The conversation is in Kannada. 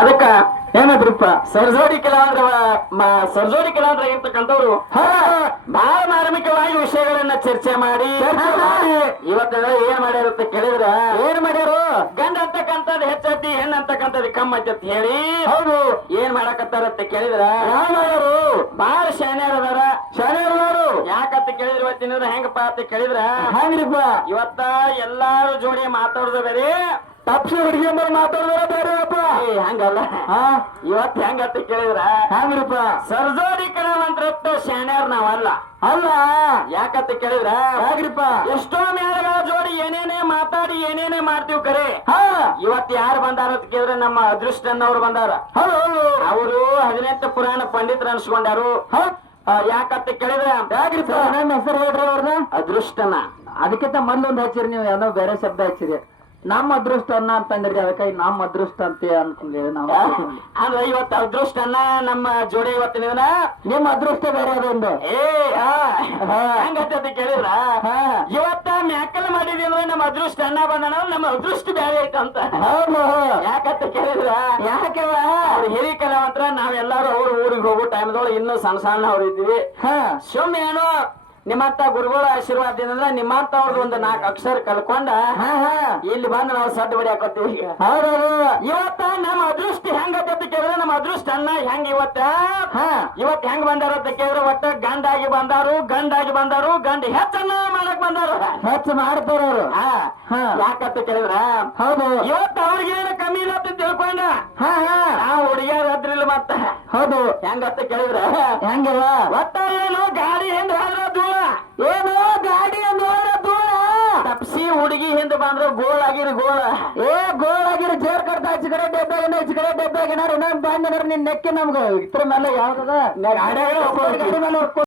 ಅದಕ್ಕ ಏನಾದ್ರಪ್ಪ ಸರ್ಜೋಡಿ ಕಲಾವಂದ್ರ ಇರ್ತಕ್ಕಂಥವ್ರು ಬಹಳ ಮಾರ್ಮಿಕವಾಗಿ ವಿಷಯಗಳನ್ನ ಚರ್ಚೆ ಮಾಡಿ ಇವತ್ತೆಲ್ಲ ಏನ್ ಮಾಡ್ಯಾರ ಕೇಳಿದ್ರ ಏನ್ ಮಾಡ್ಯಾರು? ಗಂಡ ಅಂತಕ್ಕಂಥದ್ದು ಹೆಚ್ಚತಿ ಹೆಣ್ಣು ಅಂತಕ್ಕಂಥದ್ದು ಕಮ್ಮ ಅಂತ ಹೇಳಿ ಹೌದು. ಏನ್ ಮಾಡಾಕತ್ತಾರತ್ತ ಕೇಳಿದ್ರ ಯಾರು ಬಹಳ ಶಾನ್ಯಾರ ಅದಾರ. ಶಾಲೆಯವರು ಯಾಕಂತ ಕೇಳಿದ್ರ ಇವತ್ತಿನ ಹೆಂಗಪ್ಪ ಅಂತ ಕೇಳಿದ್ರ ಹಂಗ್ರಿಪ್ಪ ಇವತ್ತ ಎಲ್ಲಾರು ಜೋಡಿ ಮಾತಾಡುದ ಬೇರೆ, ತಪ್ಸಿ ಹುಡುಗಿ ಮೇಲೆ ಮಾತಾಡಿದ್ರೆ ಬೇರೆ ಅಪ್ಪ. ಹಂಗಲ್ಲ. ಇವತ್ ಹೆಂಗಂತ ಕೇಳಿದ್ರ ಹಂಗ್ರಿಪ್ಪ ಸರ್ಜೋಡಿ ಕಲಾವಂತರತ್ತ ಶಾನ್ಯಾರ ನಾವಲ್ಲ. ಅಲ್ಲ ಯಾಕಂತ ಕೇಳಿದ್ರ ಯಾಕ್ರಿಪ್ಪ? ಎಷ್ಟೋ ಮೇಳಗಳ ಜೋಡಿ ಏನೇನೇ ಮಾತಾಡಿ ಏನೇನೇ ಮಾಡ್ತೀವಿ ಕರೆ. ಹಾ ಇವತ್ ಯಾರು ಬಂದಾರ ಅಂತ ಕೇಳಿದ್ರೆ ನಮ್ಮ ಅದೃಷ್ಟ ಅನ್ನೋರು ಬಂದಾರ. ಹೌದು ಹೌದು. ಅವರು 18 ಪುರಾಣ ಪಂಡಿತರು ಅನ್ಸ್ಕೊಂಡಾರು. ಯಾಕಂತ ಕೇಳಿದ್ರ ಯಾಕ್ರಿಪ್ಪ? ನನ್ನ ಹೆಸರು ಹೇಳ್ರಿ ಅವ್ರನ್ನ. ಅದೃಷ್ಟನ. ಅದಕ್ಕಿಂತ ಮೊದ್ಲೊಂದು ಹಚ್ಚಿರಿ ನೀವು, ಏನೋ ಬೇರೆ ಶಬ್ದ ಹಚ್ಚಿರಿ. ನಮ್ಮ ಅದೃಷ್ಟ ಅನ್ನ ಅಂತಂದ್ರಿ, ಅದಕ್ಕೆ ನಮ್ಮ ಅದೃಷ್ಟ ಅಂತ ಅನ್ಕೊಂಡ್ರಿ ನಾವು. ಅಂದ್ರೆ ಇವತ್ತು ಅದೃಷ್ಟನ ನಮ್ಮ ಜೋಡಿ ಇವತ್ತಿನ ದಿನ ನಿಮ್ಮ ಅದೃಷ್ಟ ಬೇರೆ ಅದೊಂದು. ಹೆಂಗಂತ ಕೇಳಿದ್ರ ಇವತ್ತ ಮ್ಯಾಕಲ್ ಮಾಡಿದ್ವಿ ಅಂದ್ರೆ ನಮ್ಮ ಅದೃಷ್ಟ ಅನ್ನ ಬಂದಣ, ನಮ್ಮ ಅದೃಷ್ಟ ಬೇರೆ ಐತಂತ. ಹೌದು. ಯಾಕಂತ ಕೇಳಿದ್ರ ಯಾಕವ ಅವ್ರು ಹಿರಿ ಕಲಾವಂತರ ನಾವೆಲ್ಲಾರು ಅವ್ರ ಊರಿಗೆ ಹೋಗೋ ಟೈಮ್ದೊಳಗೆ ಇನ್ನೂ ಸಣ್ಣ ಸಣ್ಣ ಅವ್ರು ಇದ್ವಿ. ಸುಮ್ಮನೆ ಏನೋ ನಿಮ್ಮಂತ ಗುರುಗಳ ಆಶೀರ್ವಾದದಿಂದ ನಿಮ್ಮಂತ ಅವ್ರದ್ದು ಒಂದು 4 ಅಕ್ಷರ ಕಲ್ಕೊಂಡ ಇಲ್ಲಿ ಬಂದು ನಾವು ಸಡ್ಡು ಬಡಿ ಹಾಕೋತೀವಿ. ಇವತ್ತ ನಮ್ಮ ಅದೃಷ್ಟ ಹೆಂಗತ್ತ ಕೇಳಿದ್ರೆ ನಮ್ಮ ಅದೃಷ್ಟ ಅನ್ನ ಹೆಂಗ ಇವತ್ ಹೆಂಗ್ ಬಂದಾರ ಅಂತ ಕೇಳಿದ್ರೆ ಒಟ್ಟ ಗಂಡಾಗಿ ಬಂದಾರು ಗಂಡ ಹೆಚ್ಚನ್ನ ಮಾಡಕ್ ಬಂದಾರು. ಹೆಚ್ಚು ಮಾಡ್ತಾರ ಅವರು. ಯಾಕಂತ ಕೇಳಿದ್ರ ಹೌದು. ಇವತ್ತು ಅವ್ರಿಗೇನು ಕಮ್ಮಿ ಇಲ್ಲ ಅಂತ ತಿಳ್ಕೊಂಡ ನಾವು ಹುಡುಗಿಯರ್ ಅದ್ರಿಲ್ಲ ಮತ್ತ. ಹೌದು. ಹೆಂಗಂತ ಕೇಳಿದ್ರ ಹೆಂಗವ ಒಟ್ಟ ಏನು ಗಾಡಿ ಹಿಂದ್ ಆದ್ರ ಧೂಳ, ಏನು ಗಾಡಿ ನೋಡ ಧೂಳ, ತಪ್ಸಿ ಹುಡುಗಿ ಹಿಂದ್ ಬಂದ್ರ ಗೋಳ್ ಆಗಿರಿ ಗೋಳ. ಗೋಳ್ ಆಗಿರಿ ಜೇರ್ ಕಡ್ತಾ ಈಚ ಕಡೆ ಡಬ್ಬಾಗಿನ ಇನ್ನೊಂದು ಬಂದ್ರೆ ನಿನ್ ನೆಕ್ಕಿ ನಮ್ಗ ಇದ್ರ ಮೇಲೆ ಯಾವ್ದದ ಗಾಡಿ ಮೇಲೆ